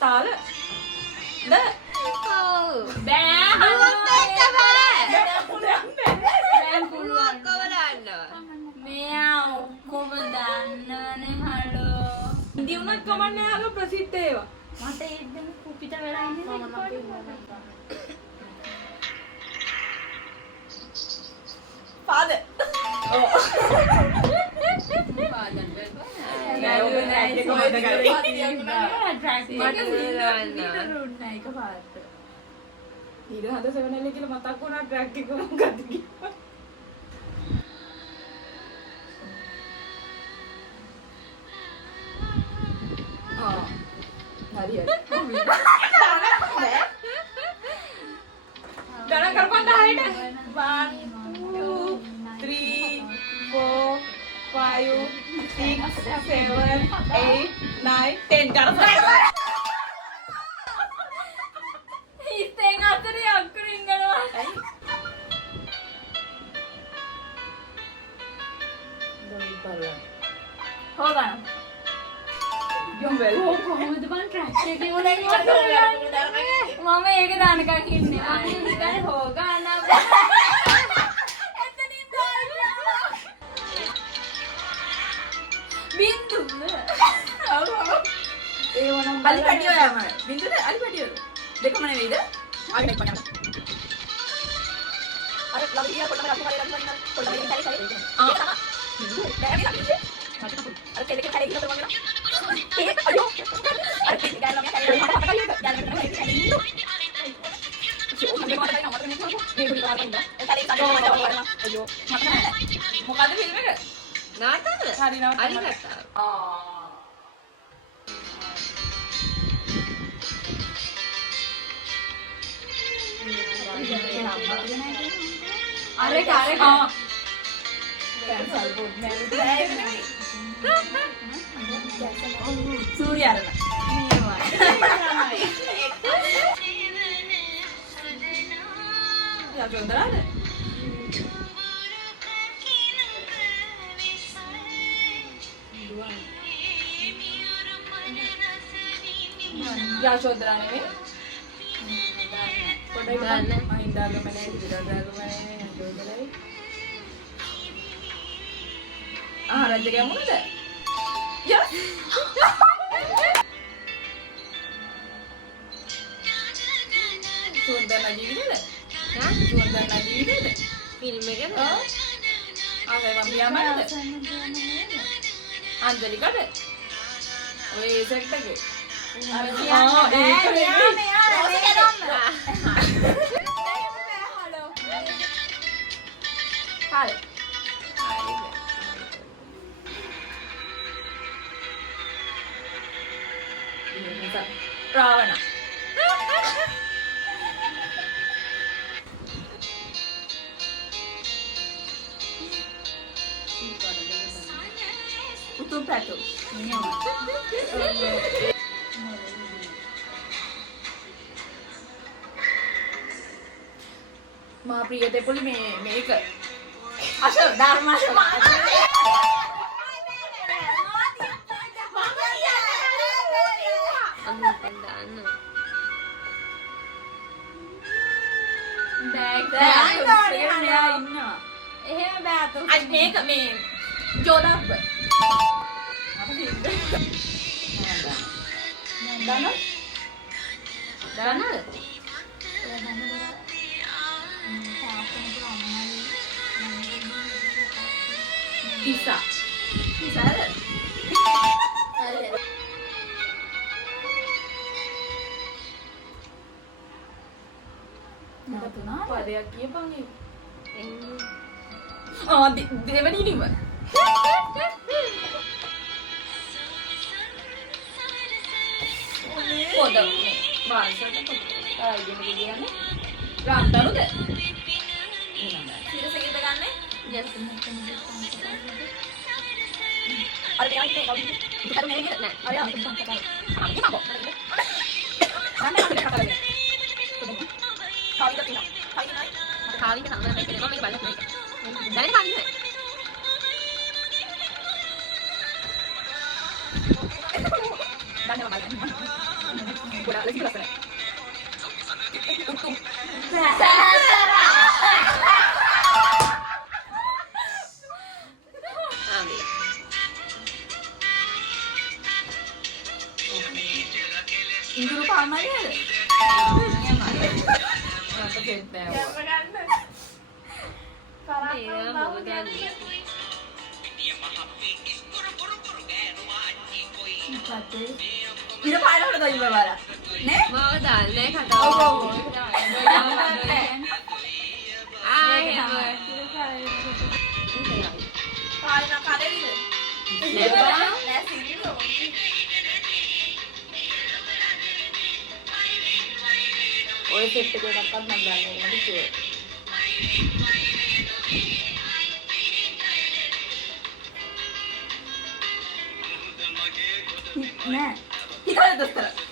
තාල ද ඔව්. බෑ දුවත් එක්ක බෑ. දැන් පුළුවන් ඔක්කොම දාන්නවා. මෙයා ඔක්කොම දන්නවනේ හලෝ. ඉන්දිය උනත් කමන්නේ යාළුවා ප්‍රසිද්ධ ඒවා මට ඒ දෙන්න කුපිට වෙලා ඉන්නේ පාද ඔව් පාදම් නෑ ඔබ නෑ ඒක කොහෙද ගන්නේ ඊට හද සෙවනල්ලේ කියලා මතක් වුණා ට්‍රැක් එක මොකක්ද කියලා හරි හරි ගණන් කරපන් 10ට 1 2 3 4 5 6 7 8 9 10 කරපන් ඉතින් අතරේ අක්කරින් ගනවා. හොගන. යොම්බෙල් කොහොමද බං ට්‍රැක් එකේ උනේ මම ඒක දානකන් ඉන්නේ. මම හිතන්නේ හොගන. එතනින් දාලා. බින්දු. ඒ වනම් අලි පැටියෝ යම බින්දුද අලි පැටියෝ දෙකම නෙවෙයිද ආගෙන එක්ක යන්න අර ලබියා පොඩ්ඩක් අපි හරියට පොඩ්ඩක් කලේ කලේ බෑ අපි අර කෙලෙක කලේ ඉන්න කරවන්න ඒක අයියෝ අර කෙලෙක ගාලා මම කලේ යන්න මොකද ෆිල්ම් එක නාටකද? හරි නවත්තන්න හරි ගත්තා. අරක සූර්යාරණ යජොන්දරාද යශෝදරා නෙවෙයි පොඩ්ඩක් ගන්න. මහින්දාගමනේ විරාජාගමනේ යශෝදරයි රජගේ මොනද යස් සුන්දරනා ජීවිතේද ඈ? සුන්දරනා ජීවිතේද ෆිල්ම් එකද? ආවේ මම පියාඹන්නද අන්ජලිකද ඔය සෙට් එකේ ඒක හරි රාවණ උතුම් පැටු මා ප්‍රිය දෙපොළි මේක අශෝ ධර්මාශ අමුතෙන් දාන්න. ඉන්නවා එහෙම බෑ අතෝ. අයි මේක මේ ජෝදාප්ප දන දාන්නද? පිසා පිසාද පදයක් කියපන් දෙවනි නිම පොද වාර්ෂයට පොද ආයෙත් කියන්නේ රාන්තරුද සිරසෙකට ගන්න yes. අර දෙයක් නේ කවුද ඉතර නේ නෑ අර යා ඉතින් පන්සල් අම්මි මගෝ නෑ නෑ කතා කරන්නේ කාවිද තිනා කාවිද නයි කාවිද නම් මේක නේ මම මේක බලන්න මේක. දැනෙන්නේ කාවිද? දන්නව බලන්න Pura, lagi kelas. Untung. Ambil. Ini lupa amalnya. Mantap ya. Iya, mau jadi. Ini apa ada udah tahu berapa? Nih? Mau dale kata. Oh. Ai, Kalau nak ada ini. Nasi gitu. Oh, itu juga dapat mandangnya nanti sih. Nah, kita ada terus.